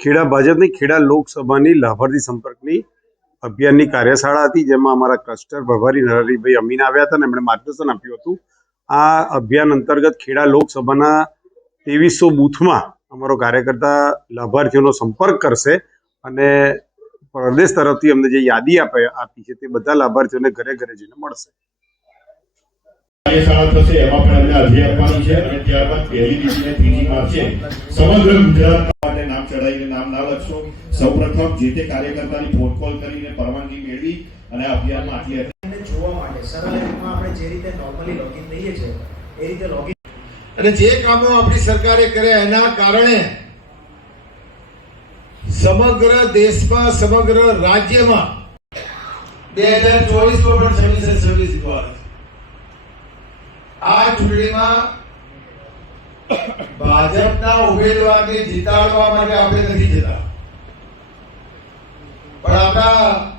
ખેડા ભાજપની ખેડા લોકસભાની લાભાર્થી સંપર્કની અભિયાનની કાર્યશાળા હતી, જેમાં અમારા ક્લસ્ટર પ્રભારી નરહરીભાઈ અમીન આવ્યા હતા અને એમણે માર્ગદર્શન આપ્યું હતું. આ અભિયાન અંતર્ગત ખેડા લોકસભાના ત્રેવીસો બૂથમાં અમારો કાર્યકર્તા લાભાર્થીઓનો સંપર્ક કરશે અને પ્રદેશ તરફથી અમને જે યાદી આપે, આપી છે તે બધા લાભાર્થીઓને ઘરે ઘરે જઈને મળશે. સમગ્ર ગુજરાત લખશો સૌપ્રથમ જે તે કાર્યકર્તાની ફોન કોલ કરીને પરવાનગી મેળવી અને આ અભિયાનમાં આટલી એને જોવા માટે સરળ આપણે જે રીતે નોર્મલી લોગિન થઈએ છીએ એ રીતે લોગિન અને જે કામો આપણી સરકારે કર્યા એના કારણે સમગ્ર દેશમાં સમગ્ર રાજ્યમાં બે હજાર ચોવીસમાં પણ છવ્વીસે છવ્વીસ આ ચૂંટણીમાં ભાજપના ઉમેદવારને જીતાડવા માટે આપણે નથી જતા. પણ આપણા